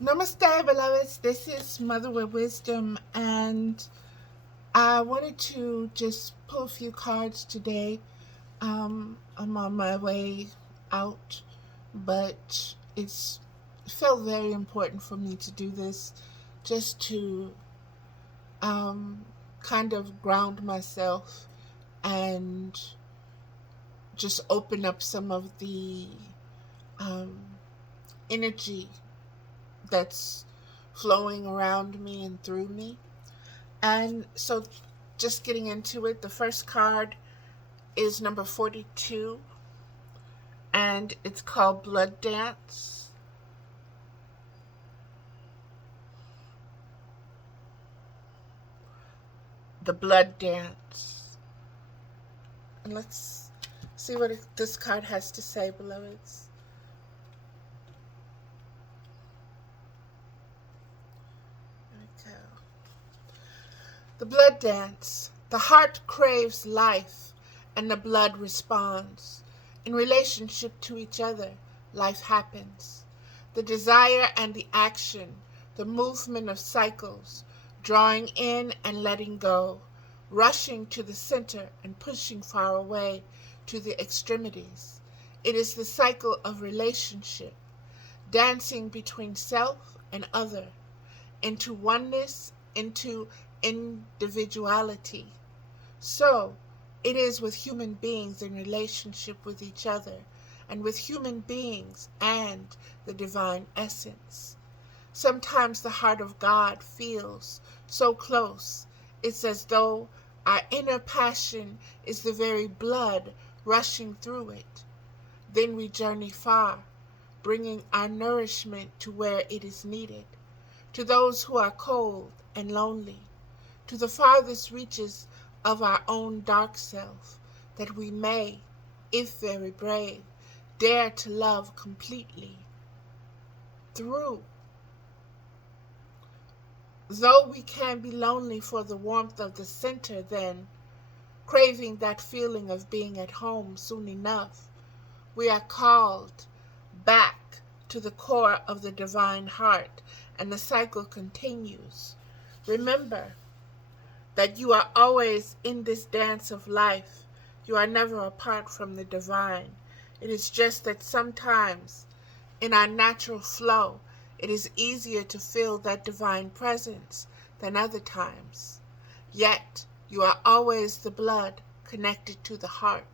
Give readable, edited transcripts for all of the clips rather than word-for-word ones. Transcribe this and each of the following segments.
Namaste, beloveds. This is Mother with Wisdom, and I wanted to just pull a few cards today. I'm on my way out, but it's felt very important for me to do this, just to um, kind of ground myself and just open up some of the um, energy that's flowing around me and through me. And so, just getting into it, the first card is number 42, and it's called Blood Dance. The Blood Dance. And let's see what this card has to say, beloveds. There we go. The Blood Dance. The heart craves life, and the blood responds. In relationship to each other, life happens. The desire and the action, the movement of cycles, drawing in and letting go, rushing to the center and pushing far away to the extremities. It is the cycle of relationship, dancing between self and other, into oneness, into individuality. So, it is with human beings in relationship with each other, and with human beings and the divine essence. Sometimes the heart of God feels so close, it's as though our inner passion is the very blood rushing through it. Then we journey far, bringing our nourishment to where it is needed, to those who are cold and lonely, to the farthest reaches of our own dark self, that we may, if very brave, dare to love completely through. Though we can be lonely for the warmth of the center, then, craving that feeling of being at home soon enough, we are called back to the core of the divine heart, and the cycle continues. Remember that you are always in this dance of life. You are never apart from the divine. It is just that sometimes, in our natural flow, it is easier to feel that divine presence than other times. Yet, you are always the blood connected to the heart.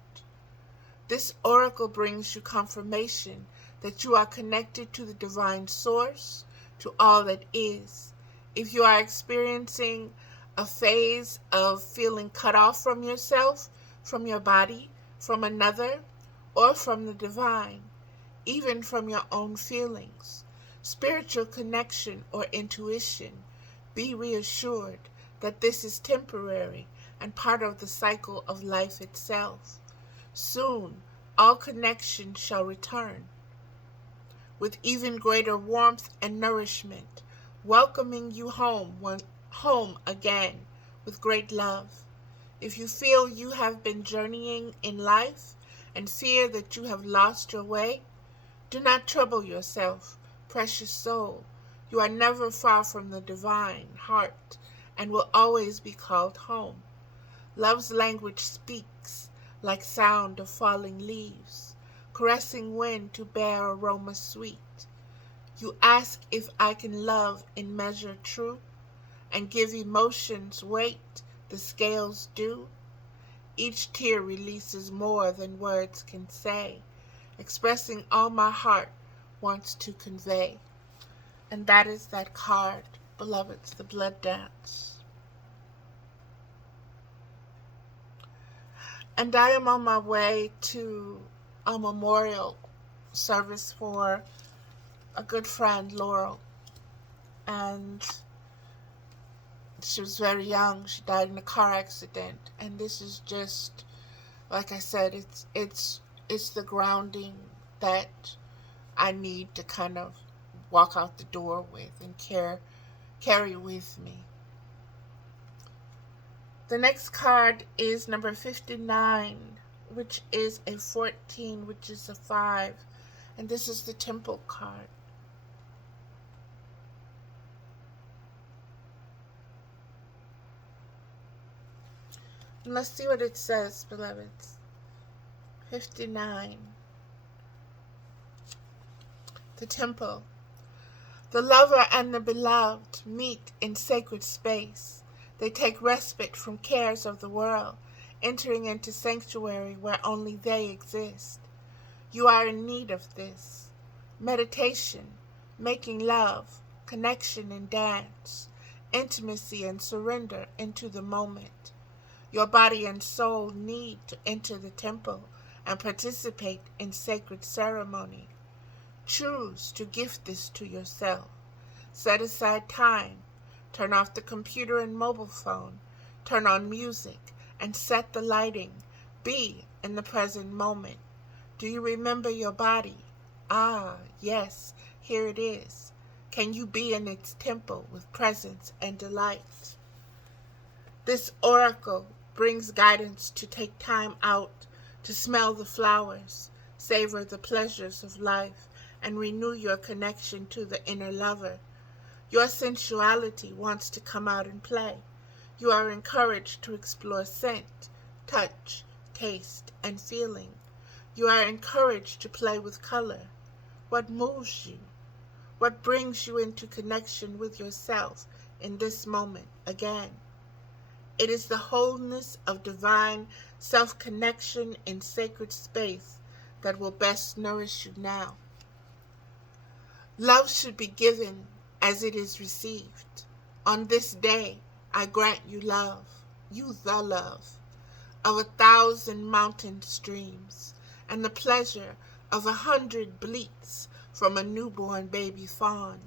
This oracle brings you confirmation that you are connected to the divine source, to all that is. If you are experiencing a phase of feeling cut off from yourself, from your body, from another, or from the divine, even from your own feelings, spiritual connection, or intuition, be reassured that this is temporary and part of the cycle of life itself. Soon, all connection shall return with even greater warmth and nourishment, welcoming you home again with great love. If you feel you have been journeying in life and fear that you have lost your way, do not trouble yourself, precious soul. You are never far from the divine heart and will always be called home. Love's language speaks like sound of falling leaves, caressing wind to bear aroma sweet. You ask if I can love in measure true, and give emotions weight the scales do. Each tear releases more than words can say, expressing all my heart wants to convey. And that is that card, beloveds, the blood dance. And I am on my way to a memorial service for a good friend, Laurel. And she was very young. She died in a car accident. And this is just, like I said, it's the grounding that I need to kind of walk out the door with and carry with me. The next card is number 59, which is a 14, which is a 5. And this is the Temple card. And let's see what it says, beloveds. 59. The temple. The lover and the beloved meet in sacred space. They take respite from cares of the world, entering into sanctuary where only they exist. You are in need of this. Meditation, making love, connection and dance, intimacy and surrender into the moment. Your body and soul need to enter the temple and participate in sacred ceremony. Choose to gift this to yourself. Set aside time. Turn off the computer and mobile phone. Turn on music and set the lighting. Be in the present moment. Do you remember your body? Ah, yes, here it is. Can you be in its temple with presence and delight? This oracle brings guidance to take time out to smell the flowers, savor the pleasures of life, and renew your connection to the inner lover. Your sensuality wants to come out and play. You are encouraged to explore scent, touch, taste, and feeling. You are encouraged to play with color. What moves you? What brings you into connection with yourself in this moment again? It is the wholeness of divine self-connection in sacred space that will best nourish you now. Love should be given as it is received. On this day, I grant you love, you the love, of 1,000 mountain streams, and the pleasure of 100 bleats from a newborn baby fawn.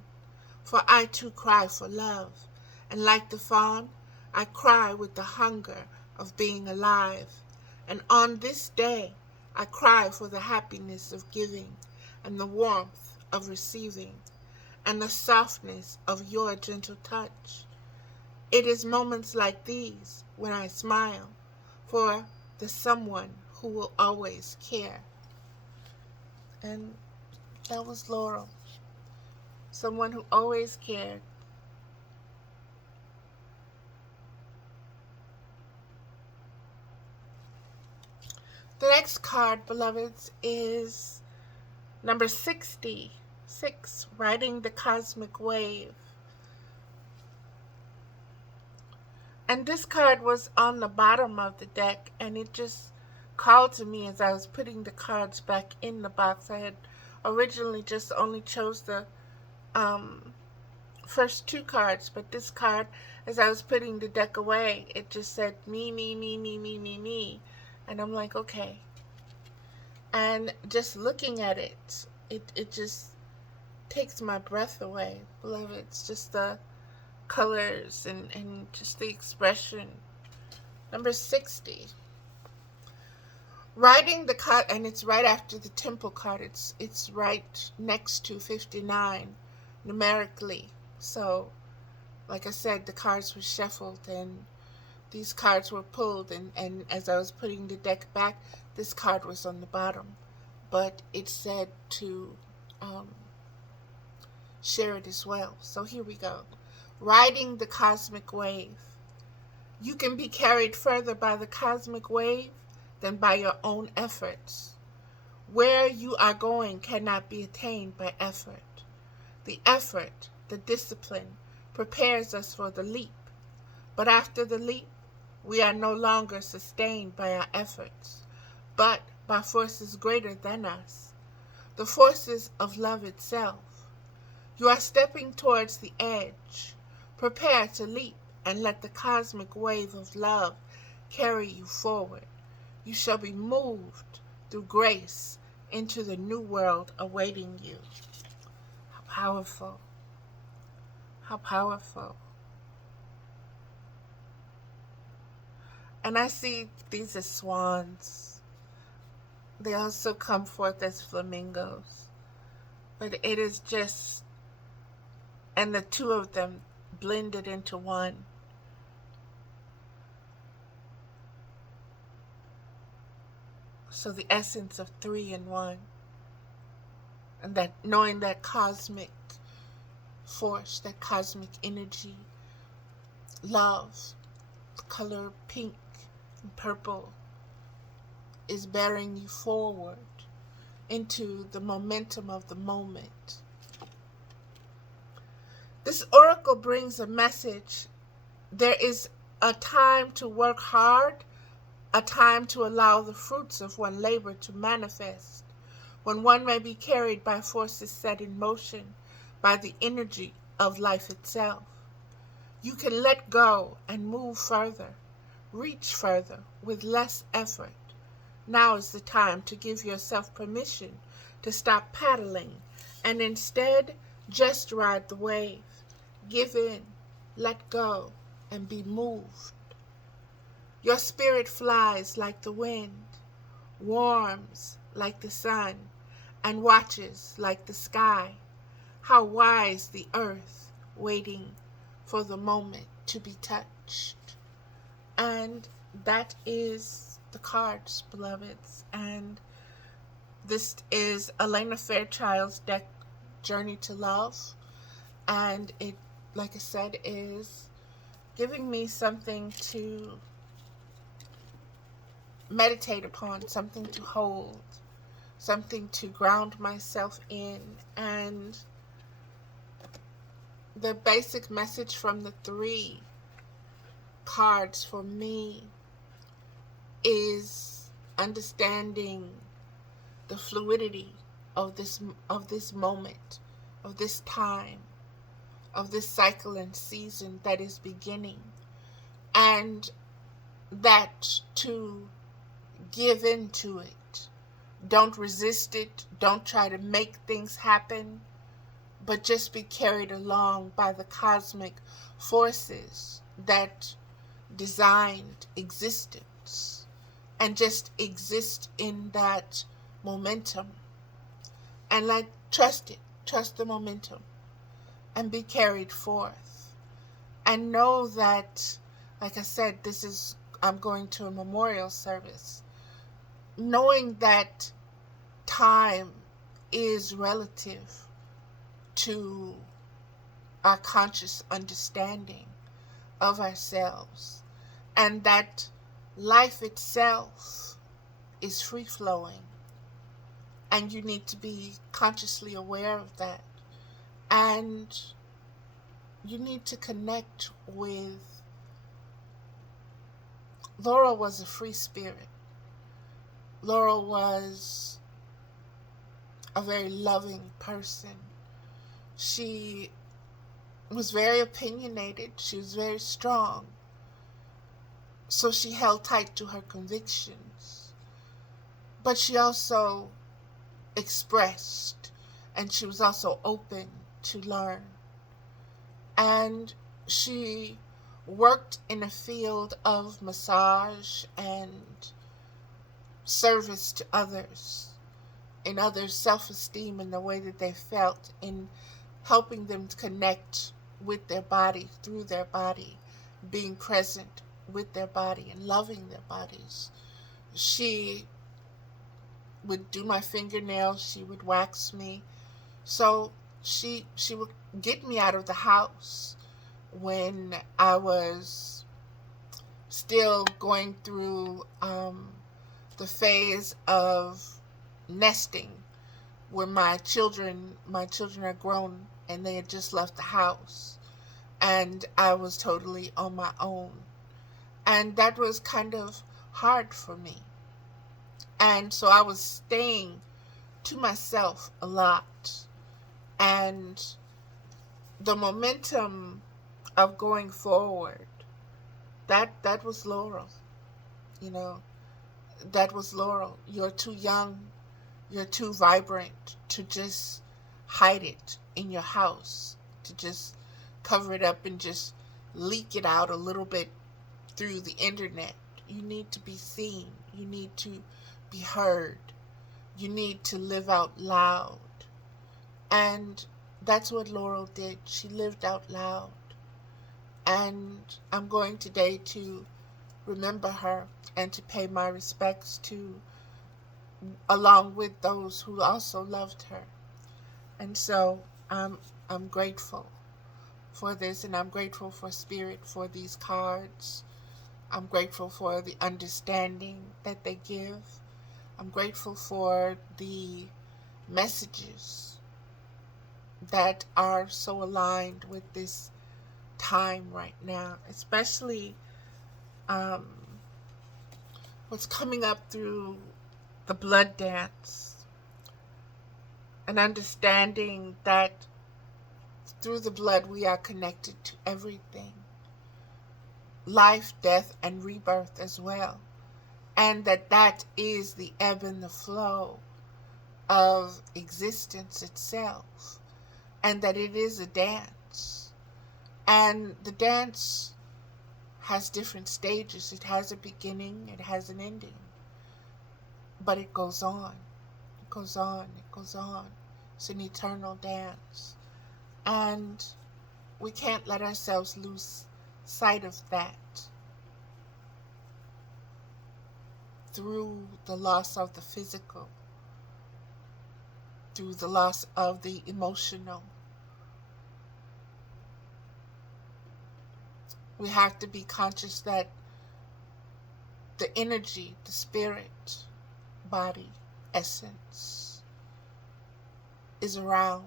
For I too cry for love, and like the fawn, I cry with the hunger of being alive. And on this day, I cry for the happiness of giving, and the warmth of receiving, and the softness of your gentle touch. It is moments like these when I smile for the someone who will always care. And that was Laurel, someone who always cared. The next card, beloveds, is number 66, Riding the Cosmic Wave. And this card was on the bottom of the deck, and it just called to me as I was putting the cards back in the box. I had originally just only chose the first two cards, but this card, as I was putting the deck away, it just said me, me, me, me, me, me, me. And I'm like, okay. And just looking at it, it just takes my breath away. Beloved, it's just the colors and just the expression. Number 60. Riding the card, and it's right after the temple card. It's right next to 59 numerically. So, like I said, the cards were shuffled and these cards were pulled, and as I was putting the deck back, this card was on the bottom. But it said to share it as well. So here we go. Riding the cosmic wave. You can be carried further by the cosmic wave than by your own efforts. Where you are going cannot be attained by effort. The effort, the discipline, prepares us for the leap. But after the leap, we are no longer sustained by our efforts, but by forces greater than us, the forces of love itself. You are stepping towards the edge. Prepare to leap and let the cosmic wave of love carry you forward. You shall be moved through grace into the new world awaiting you. How powerful. How powerful. And I see these as swans. They also come forth as flamingos. But it is just, and the two of them blended into one. So the essence of three in one. And that knowing that cosmic force, that cosmic energy, love, the color pink, Purple is bearing you forward into the momentum of the moment. This oracle brings a message. There is a time to work hard, a time to allow the fruits of one labor to manifest, when one may be carried by forces set in motion by the energy of life itself. You can let go and move further, reach further with less effort. Now is the time to give yourself permission to stop paddling and instead just ride the wave. Give in, let go, and be moved. Your spirit flies like the wind, warms like the sun, and watches like the sky. How wise the earth, waiting for the moment to be touched. And that is the cards, beloveds. And this is Elena Fairchild's deck, Journey to Love. And it, like I said, is giving me something to meditate upon, something to hold, something to ground myself in. And the basic message from the 3 cards for me is understanding the fluidity of this moment, of this time, of this cycle and season that is beginning, and that to give into it. Don't resist it. Don't try to make things happen, but just be carried along by the cosmic forces that designed existence, and just exist in that momentum, and trust it, trust the momentum, and be carried forth. And know that, like I said, I'm going to a memorial service, knowing that time is relative to our conscious understanding of ourselves, and that life itself is free-flowing, and you need to be consciously aware of that. And you need to connect with... Laurel was a free spirit. Laurel was a very loving person. She was very opinionated. She was very strong. So she held tight to her convictions. But she also expressed, and she was also open to learn. And she worked in a field of massage and service to others, in others' self-esteem and the way that they felt, in helping them to connect with their body, through their body, being present with their body and loving their bodies. She would do my fingernails, she would wax me. So she would get me out of the house when I was still going through the phase of nesting, where my children are grown and they had just left the house, and I was totally on my own. And that was kind of hard for me. And so I was staying to myself a lot. And the momentum of going forward, that was Laurel. You know, that was Laurel. You're too young, you're too vibrant to just hide it in your house, to just cover it up and just leak it out a little bit through the internet. You need to be seen. You need to be heard. You need to live out loud. And that's what Laurel did. She lived out loud. And I'm going today to remember her and to pay my respects to, along with those who also loved her. And so I'm grateful for this, and I'm grateful for Spirit for these cards. I'm grateful for the understanding that they give. I'm grateful for the messages that are so aligned with this time right now, especially um, what's coming up through the blood dance, and understanding that through the blood we are connected to everything, life, death, and rebirth as well, and that is the ebb and the flow of existence itself, and that it is a dance. And the dance has different stages. It has a beginning, it has an ending, but it goes on. It goes on, it goes on. It's an eternal dance. And we can't let ourselves lose sight of that through the loss of the physical, through the loss of the emotional. We have to be conscious that the energy, the spirit, body, essence is around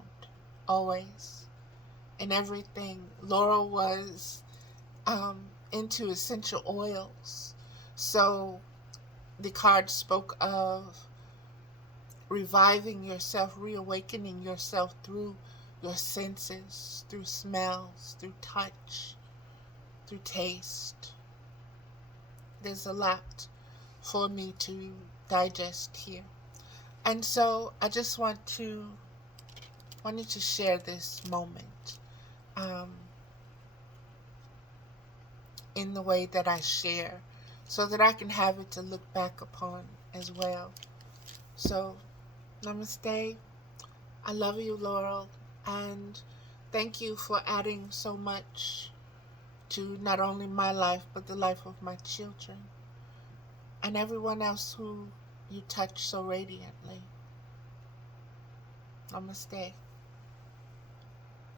always in everything. Laurel was into essential oils. So the card spoke of reviving yourself, reawakening yourself through your senses, through smells, through touch, through taste. There's a lot for me to digest here. And so I just wanted to share this moment in the way that I share, so that I can have it to look back upon as well. So, namaste. I love you, Laurel, and thank you for adding so much to not only my life, but the life of my children and everyone else who you touch so radiantly. Namaste.